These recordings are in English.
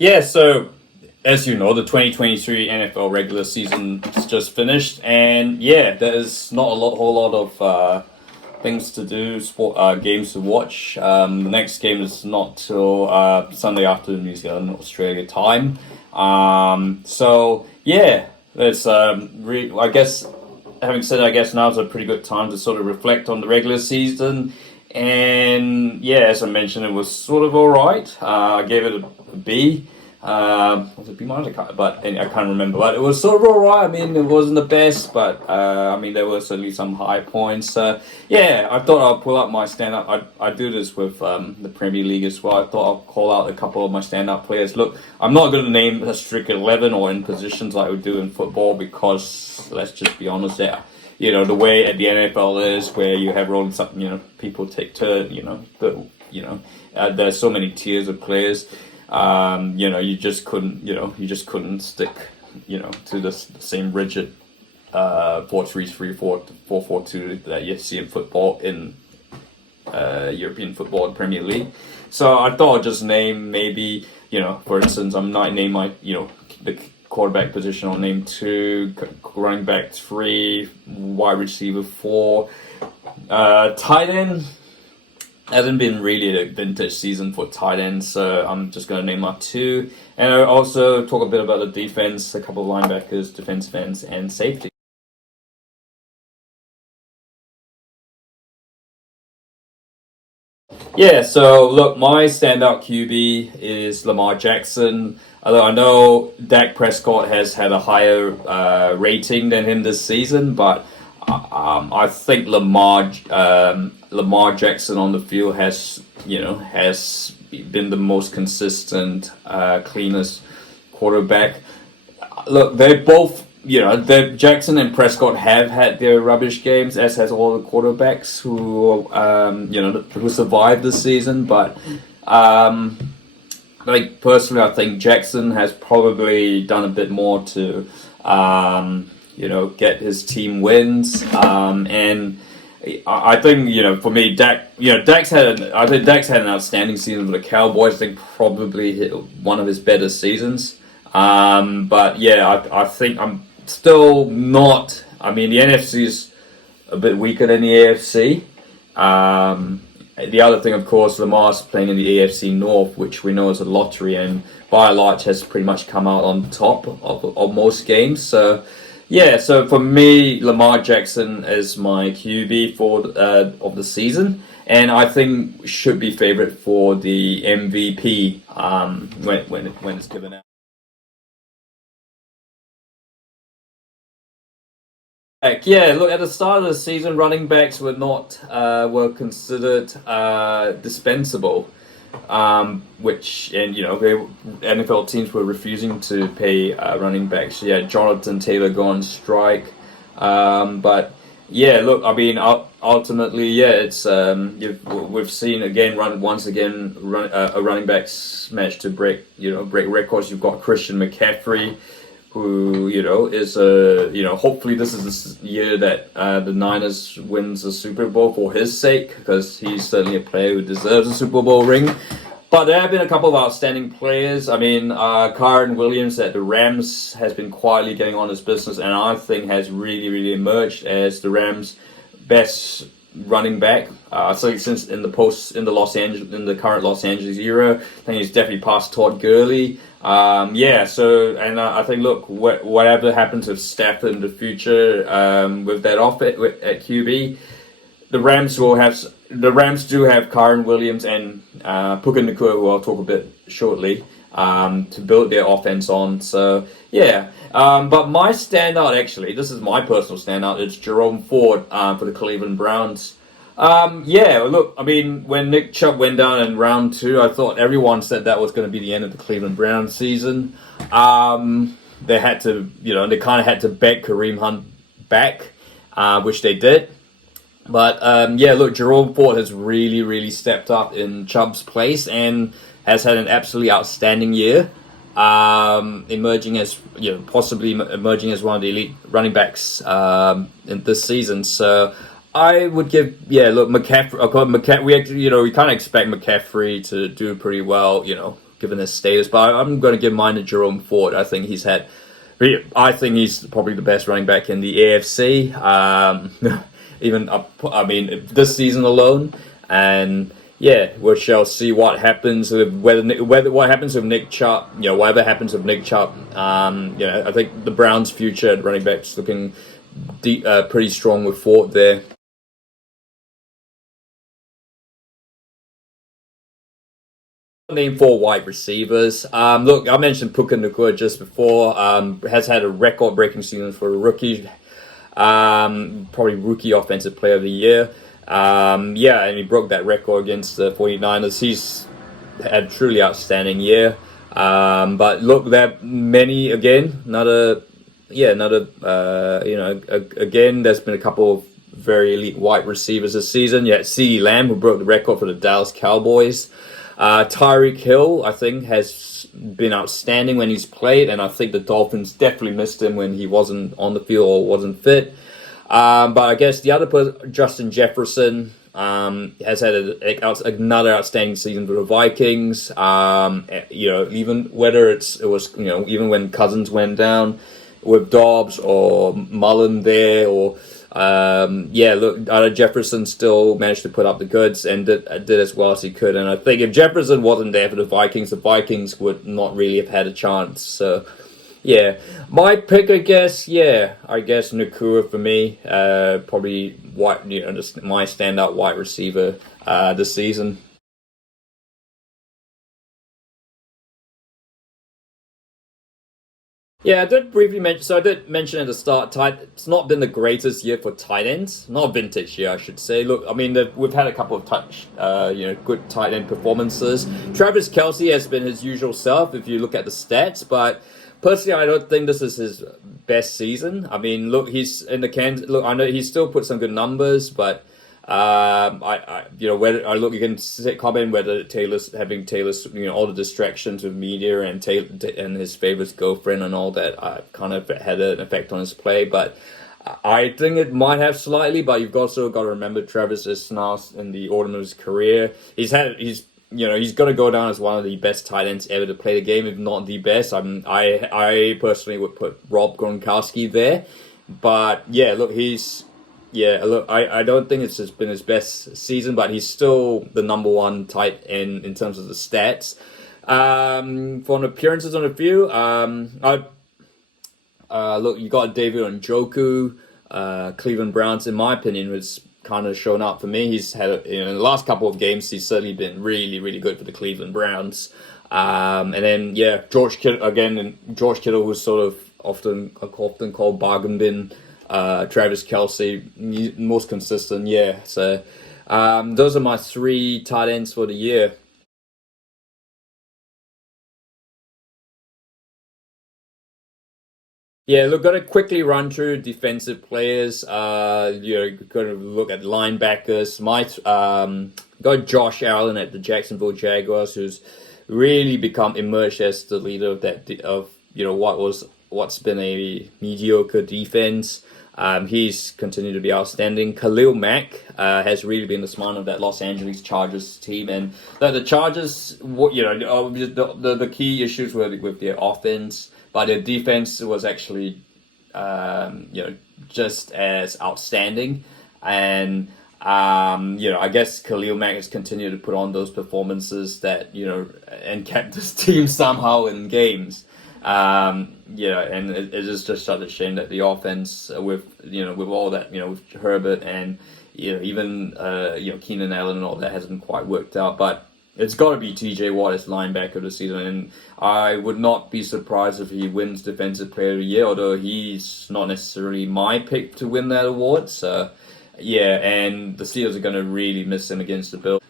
Yeah, so as you know, the 2023 NFL regular season is just finished, and yeah, there's not a whole lot of things to do, games to watch. The next game is not till Sunday afternoon, New Zealand, Australia time. So yeah, it's I guess having said, I guess now's a pretty good time to sort of reflect on the regular season. And yeah, as I mentioned, it was sort of all right. I gave it a B. Was it B minus? I can't remember. But it was sort of all right. I mean, it wasn't the best, but I mean, there were certainly some high points. Yeah, I thought I'll pull out my stand-up. I do this with the Premier League as well. I thought I'll call out a couple of my stand-up players. Look, I'm not going to name a strict 11 or in positions like we do in football because let's just be honest there. You know, the way at the NFL is where you have rolling something, people take turn, there's so many tiers of players. You just couldn't stick, to the same rigid 4-3-3, 4-4-2 that you see in football in European football and Premier League. So I thought I'd just name maybe, for instance, I'm not name my, the quarterback position, I'll name 2, running back 3, wide receiver 4, tight end. Hasn't been really a vintage season for tight ends, so I'm just going to name my 2. And I'll also talk a bit about the defense, a couple of linebackers, defensive ends, and safety. Yeah, so look, my standout QB is Lamar Jackson. Although I know Dak Prescott has had a higher rating than him this season, but I think Lamar Jackson on the field has been the most consistent, cleanest quarterback. Look, they both, Jackson and Prescott have had their rubbish games, as has all the quarterbacks who survived this season. But personally, I think Jackson has probably done a bit more to get his team wins. And I think, for me, Dak's had an outstanding season for the Cowboys. I think probably one of his better seasons. But yeah, I think I'm still not. I mean, the NFC is a bit weaker than the AFC. The other thing, of course, Lamar's playing in the AFC North, which we know is a lottery, and by and large has pretty much come out on top of most games. So yeah, so for me, Lamar Jackson is my QB of the season, and I think should be favorite for the MVP when it's given out. Yeah, look, at the start of the season, running backs were considered dispensable, NFL teams were refusing to pay running backs. Yeah, Jonathan Taylor go on strike, but yeah, look, I mean, ultimately, yeah, it's we've seen a running backs match to break records. You've got Christian McCaffrey, who is hopefully this is the year that the Niners wins a Super Bowl for his sake, because he's certainly a player who deserves a Super Bowl ring. But there have been a couple of outstanding players. I mean, Kyren Williams at the Rams has been quietly getting on his business, and I think has really emerged as the Rams' best running back. So since in the current Los Angeles era, I think he's definitely passed Todd Gurley. I think, look, whatever happens with Stafford in the future, with that at QB, the Rams do have Kyren Williams and Puka Nacua, who I'll talk a bit shortly, to build their offense on. So yeah, but my standout, actually, this is my personal standout, it's Jerome Ford for the Cleveland Browns. Look, I mean, when Nick Chubb went down in round 2, I thought everyone said that was going to be the end of the Cleveland Browns season. They had to, they kind of had to beg Kareem Hunt back, which they did. But look, Jerome Ford has really stepped up in Chubb's place and has had an absolutely outstanding year, emerging as possibly emerging as one of the elite running backs in this season. So I would give McCaffrey. We kind of expect McCaffrey to do pretty well, given his status. But I'm going to give mine to Jerome Ford. I think he's probably the best running back in the AFC. I mean, this season alone, and yeah, we shall see what happens with whether what happens with Nick Chubb. Whatever happens with Nick Chubb. I think the Browns' future at running back is looking pretty strong with Ford there. Name four wide receivers. Look, I mentioned Puka Nacua just before. Has had a record-breaking season for a rookie. Probably rookie offensive player of the year. And he broke that record against the 49ers. He's had a truly outstanding year. But look, that many again, again, there's been a couple of very elite wide receivers this season. Yeah, CeeDee Lamb, who broke the record for the Dallas Cowboys. Tyreek Hill, I think, has been outstanding when he's played, and I think the Dolphins definitely missed him when he wasn't on the field or wasn't fit. But I guess the other person, Justin Jefferson, has had another outstanding season for the Vikings. Even even when Cousins went down with Dobbs or Mullen there, or Jefferson still managed to put up the goods and did as well as he could. And I think if Jefferson wasn't there for the Vikings would not really have had a chance. So, yeah, my pick, I guess Nakua for me, probably my standout wide receiver this season. Yeah, I did briefly mention. So I did mention at the start, it's not been the greatest year for tight ends. Not vintage year, I should say. Look, I mean, we've had a couple of good tight end performances. Travis Kelce has been his usual self if you look at the stats, but personally, I don't think this is his best season. I mean, look, he's in the can. Look, I know he's still put some good numbers, but you can comment whether Taylor's, all the distractions with media and and his favorite girlfriend and all that kind of had an effect on his play. But I think it might have slightly. But you've also got to remember Travis is now in the autumn of his career. He's going to go down as one of the best tight ends ever to play the game, if not the best. I personally would put Rob Gronkowski there. But yeah, look, I don't think it's just been his best season, but he's still the number one tight end in terms of the stats. For appearances on the field, look, you got David Njoku, Cleveland Browns, in my opinion, was kind of shown up for me. He's had, in the last couple of games, he's certainly been really, really good for the Cleveland Browns. And then, George Kittle, who's sort of often called bargain bin. Travis Kelce, most consistent, yeah. So those are my three tight ends for the year. Yeah, look, got to quickly run through defensive players. Got to look at linebackers. Got Josh Allen at the Jacksonville Jaguars, who's really become emerged as the leader what's been a mediocre defense. He's continued to be outstanding. Khalil Mack has really been the smile of that Los Angeles Chargers team, and the Chargers, the key issues were with their offense, but their defense was actually, just as outstanding. And I guess Khalil Mack has continued to put on those performances that and kept this team somehow in games. And it is just such a shame that the offense with all that, with Herbert and, even, Keenan Allen and all that hasn't quite worked out. But it's got to be TJ Watt as linebacker of the season. And I would not be surprised if he wins Defensive Player of the Year, although he's not necessarily my pick to win that award. So, yeah, and the Steelers are going to really miss him against the Bills.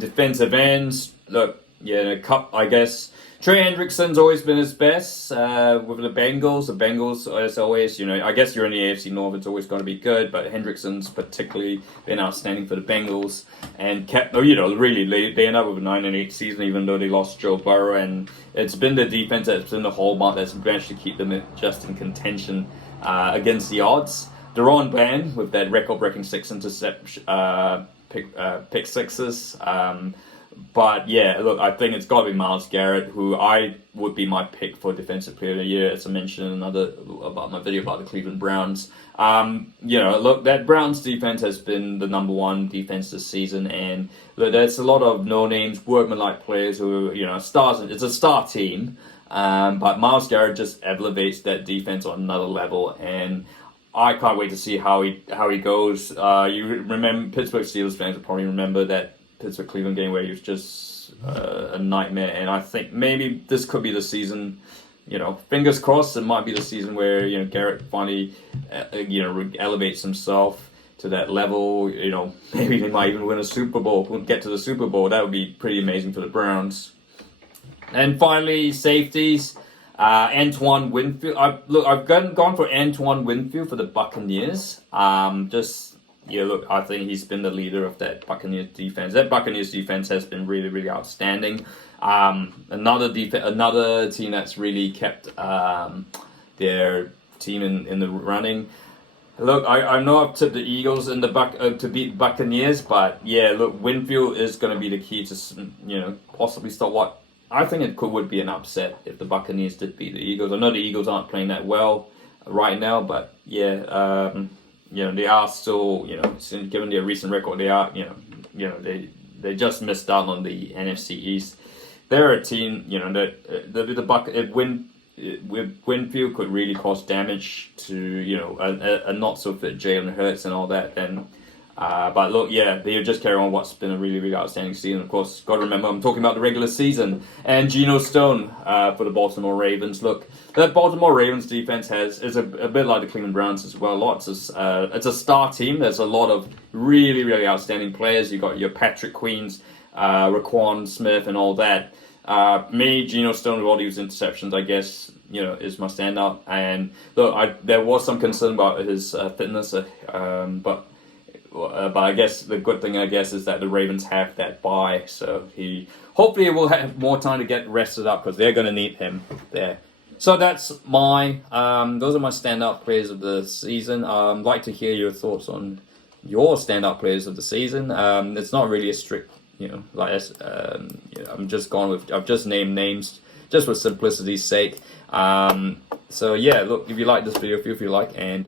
Defensive ends, look, I guess Trey Hendrickson's always been his best with the Bengals. The Bengals, as always, I guess you're in the AFC North, it's always going to be good, but Hendrickson's particularly been outstanding for the Bengals and kept, really, they end up with a 9-8 season, even though they lost Joe Burrow, and it's been the defense that's been the hallmark that's managed to keep them just in contention against the odds. Deron Bland with that record-breaking 6 interception pick sixes. But yeah, look, I think it's got to be Myles Garrett, who I would be my pick for Defensive Player of the Year, as I mentioned in another about my video about the Cleveland Browns. Look, that Browns defense has been the number one defense this season, and look, there's a lot of no names, workman-like players who stars. It's a star team, but Myles Garrett just elevates that defense on another level, and I can't wait to see how he goes. You remember Pittsburgh Steelers fans will probably remember that Pittsburgh Cleveland game where he was just a nightmare, and I think maybe this could be the season. Fingers crossed, it might be the season where Garrett finally elevates himself to that level. Maybe they might even win a Super Bowl, get to the Super Bowl. That would be pretty amazing for the Browns. And finally, safeties. Antoine Winfield. I've gone for Antoine Winfield for the Buccaneers. I think he's been the leader of that Buccaneers defense. That Buccaneers defense has been really, really outstanding. Another team that's really kept their team in the running. Look, I know I've tipped the Eagles in to beat Buccaneers, but yeah, look, Winfield is going to be the key to possibly stop what I think would be an upset if the Buccaneers did beat the Eagles. I know the Eagles aren't playing that well right now, but yeah, they are still, given their recent record, they are, they just missed out on the NFC East. They're a team, with Winfield could really cause damage to, a not so fit Jalen Hurts and all that. But look, yeah, they just carry on what's been a really, really outstanding season. Of course, got to remember, I'm talking about the regular season. And Geno Stone for the Baltimore Ravens. Look, that Baltimore Ravens defense is a bit like the Cleveland Browns as well. It's a star team. There's a lot of really, really outstanding players. You got your Patrick Queens, Raquan Smith, and all that. Geno Stone, with all these interceptions, I guess, is my standout. And look, there was some concern about his fitness, but I guess the good thing, is that the Ravens have that bye, so he hopefully will have more time to get rested up because they're going to need him there. So that's those are my standout players of the season. I'd like to hear your thoughts on your standout players of the season. It's not really a strict, I've just named names just for simplicity's sake. So yeah, look, if you like this video, feel free to like and